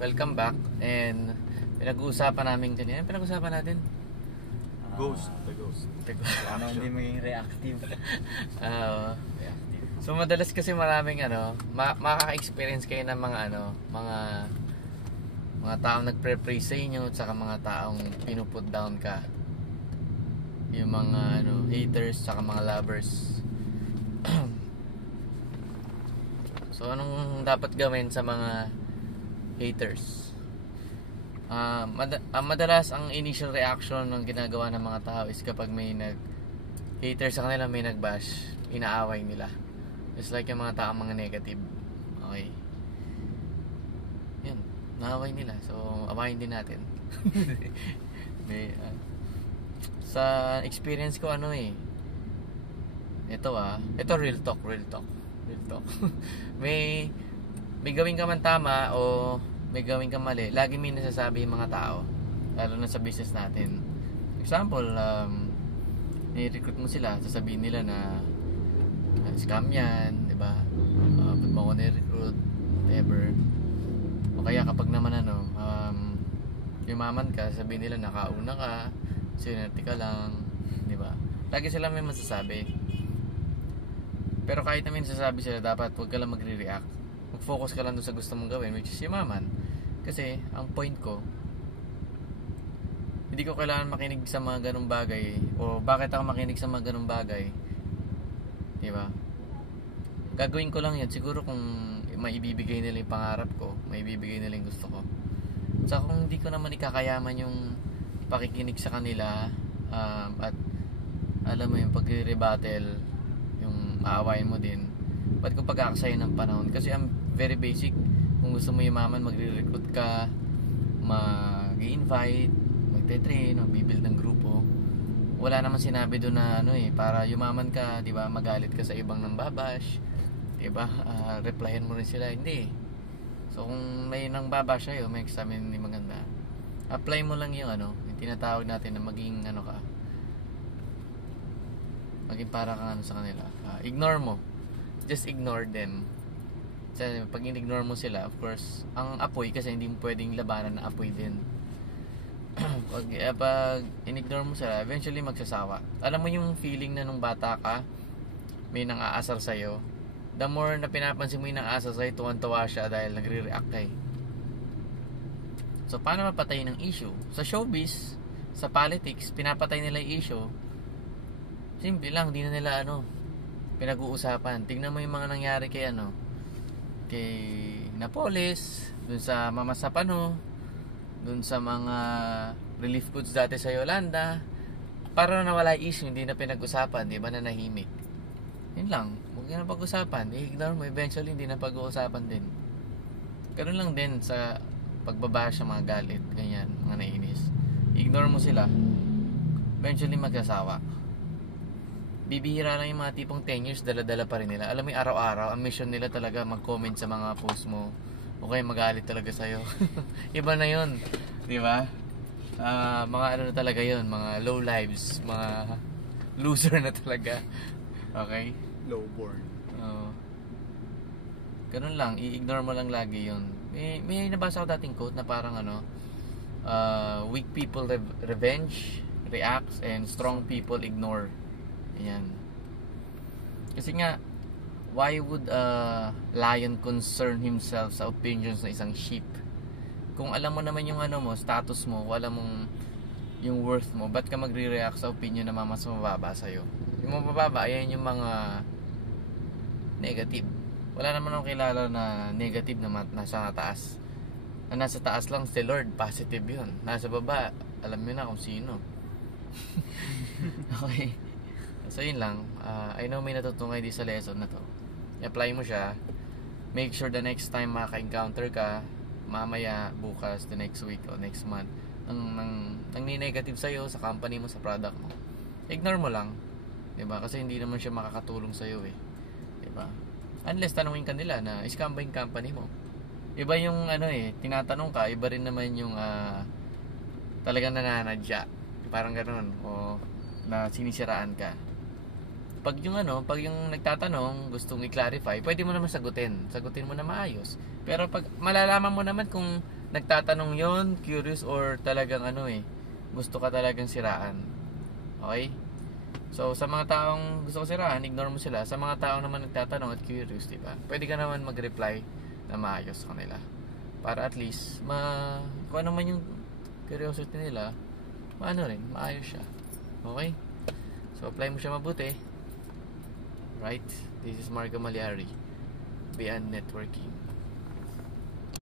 welcome back. And pinag-uusapan namin kanina. Pinag-uusapan natin? The ghost. Ano hindi maging reactive. So madalas kasi maraming makaka-experience kayo ng mga taong nagpre-praise sa inyo at saka mga taong pinuput down ka. Yung mga haters saka mga lovers. So anong dapat gawin sa mga haters? Madalas ang initial reaction ng ginagawa ng mga tao is kapag may haters sa kanila, may nag-bash, inaaway nila. Just like yung mga tao mga negative. Okay. Yan, naaway nila. So awayin din natin. Sa experience ko ito real talk. may gawin ka man tama o may gawin ka mali, lagi may nasasabi yung mga tao, lalo na sa business natin. Example, ni-recruit mo sila, sasabihin nila na scam yan, diba? Ba't mo ako ni-recruit, whatever. O kaya kapag naman yumaman ka, sabihin nila nakauna ka, sinerte ka lang, diba? Lagi sila may masasabi. Pero kahit naman sasabi sila, dapat huwag ka lang magre-react. Mag-focus ka lang doon sa gusto mong gawin, which is yumaman. Kasi, ang point ko, hindi ko kailangan makinig sa mga ganung bagay. O bakit ako makinig sa mga ganung bagay? Diba? Gagawin ko lang yan. Siguro kung maibibigay nila yung pangarap ko, maibibigay nila yung gusto ko. So kung hindi ko naman ikakayaman yung pakikinig sa kanila, at alam mo yung pagre-rebuttal, yung aawayin mo din, ba't ko pag-aaksaya ng panahon? Kasi ang very basic, kung gusto mo yumaman, magre-recruit ka, mag-invite, magte-train, magbibuild ng grupo. Wala naman sinabi doon na para yumaman ka, di ba? Magalit ka sa ibang nambabash, di ba? Replyan mo rin sila, hindi. So kung may nambabash sa'yo, may examen hindi maganda, apply mo lang yung yung tinatawag natin na maging maging para kang sa kanila. Ignore mo. Just ignore them. Kasi pag in-ignore mo sila, of course, ang apoy, kasi hindi mo pwedeng labanan na apoy din. Pag in-ignore mo sila, eventually magsasawa. Alam mo yung feeling na nung bata ka, may nang-aasar sa'yo. The more na pinapansin mo yung nang-aasar sa'yo, tuwan-tuwa siya dahil nagre-react ka eh. So, paano mapatay ng issue? Sa showbiz, sa politics, pinapatay nila yung issue. Simple lang, di na nila pinag-uusapan. Tingnan mo yung mga nangyari kay Napoles, dun sa Mama Sapano, dun sa mga relief goods dati sa Yolanda. Para nawala yung issue, hindi na pinag-usapan, di ba, na nahimik. Yun lang, huwag na pag-usapan. I-ignore mo, eventually hindi na pag-uusapan din. Ganun lang din sa pagbabash sa mga galit, ganyan, mga nainis. Ignore mo sila, eventually magsasawa. Bibihira lang yung mga tipong 10 years, dala-dala pa rin nila. Alam mo yung araw-araw, ang mission nila talaga mag-comment sa mga post mo, o kaya magalit talaga sa'yo. Iba na yun, di ba? Mga talaga yun, mga low lives, mga loser na talaga. Okay? Lowborn. Ganun lang, i-ignore mo lang lagi yun. May nabasa ko dating quote na parang weak people revenge, reacts, and strong people ignore. Ayan. Kasi nga, why would a lion concern himself sa opinions ng isang sheep? Kung alam mo naman yung status mo, alam mong yung worth mo, ba't ka magre-react sa opinion na mas mababa sa'yo? Yung mababa, ayan yung mga negative. Wala naman akong kilala na negative na nasa taas. Na nasa taas lang si Lord, positive yun. Nasa baba, alam mo na kung sino. Okay. So yun lang, I know may natutunan di sa lesson na to. I-apply mo siya. Make sure the next time maka-encounter ka, mamaya, bukas, the next week o next month, nang ni-negative sa'yo, sa company mo, sa product mo, ignore mo lang, diba? Kasi hindi naman siya makakatulong sa'yo eh, diba? Unless tanungin ka nila na scam ba yung company mo. Iba yung tinatanong ka, iba rin naman yung talagang nananadya, parang ganoon, o na sinisiraan ka. Pag yung nagtatanong, gustong i-clarify, pwede mo naman sagutin mo na maayos. Pero pag malalaman mo naman kung nagtatanong yon, curious, or talagang gusto ka talagang siraan. Okay? So, sa mga taong gusto ko siraan, ignore mo sila. Sa mga taong naman nagtatanong at curious, di ba? Pwede ka naman mag-reply na maayos sa kanila. Para at least, kung ano man yung curiosity nila, maayos siya. Okay? So, apply mo siya mabuti. Right? This is Marco Maliari. Beyond Networking.